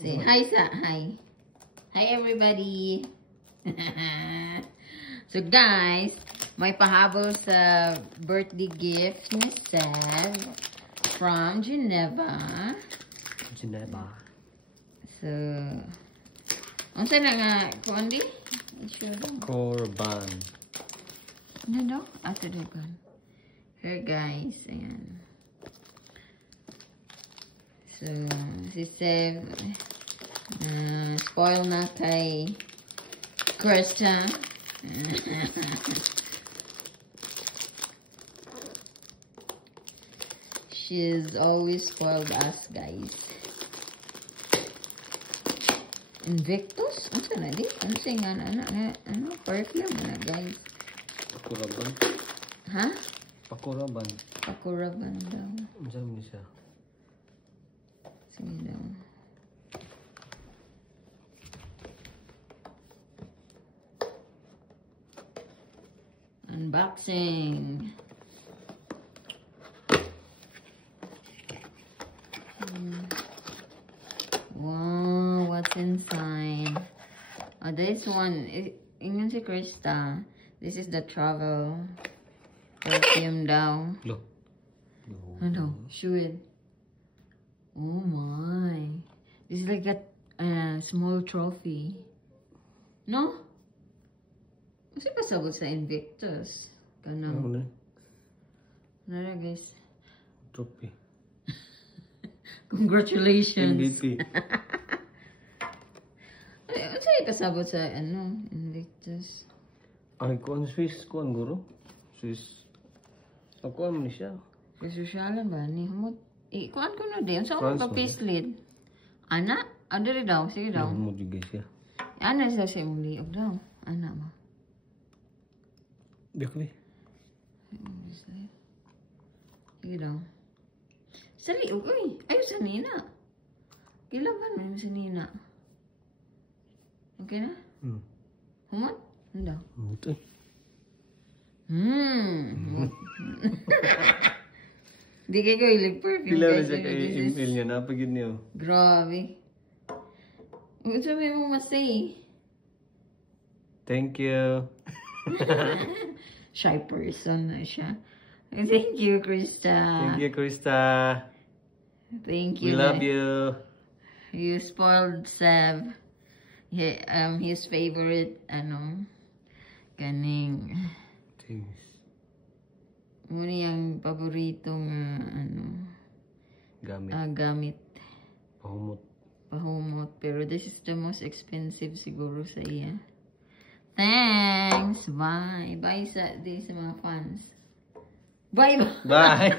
Say hi sa hi. Hi everybody. So guys, may pahabol sa birthday gift ni Sev from Geneva. Geneva. So, unsa na nga kuan di? Korban. Ano daw? Ato daw kan. Here guys, ayan. So, si Sev spoil na kay Krista. She's always spoiled us, guys. Invictus? Ano sa na di? Ano sa nga ano? Perfume na, guys. Pakuraban. Ha? Pakuraban. Pakuraban daw. Ano mo siya? Sige daw. Unboxing. Wow, what's inside? Oh, this one, ingon si Krista. This is the travel perfume daw. Look. Ano? Should. Oh my. This is like a small trophy. No? Kasi pasabot sa Invictus. Kanang. Ano na? Nara guys. Trophy. Congratulations. MVP. Ano sa'yo kasabot sa Invictus? Ay, kuan Swiss, kuan guro? Swiss. Kuan mo ni siya. Kasosyalan ba? Ni humot. Kuan ko na din. Saan ko Kuan, pa-paste Ana? Adari daw. Sige daw. Mo juga siya. Ana sa imong liog daw. Ana mo. Bikli. Sige daw. Sa liog, uy. Ayaw sa nina. Kilaban mo sa nina. Okay na? Humot? Ano daw? Muto. Di kayo ko ilig perfume. Pila na siya kay email niya. Napagin niyo. Grabe. Ano sabi mo masay? Thank you. Shy person na siya. Thank you, Krista. Thank you, Krista. Thank We you. love you. You spoiled Sev. His favorite, kaning, Thanks. muna yung paboritong, Gamit. gamit. Pahumot. Pahumot. Pero this is the most expensive siguro sa iya. Thanks! Bye! Bye sa mga fans. Bye! Bye!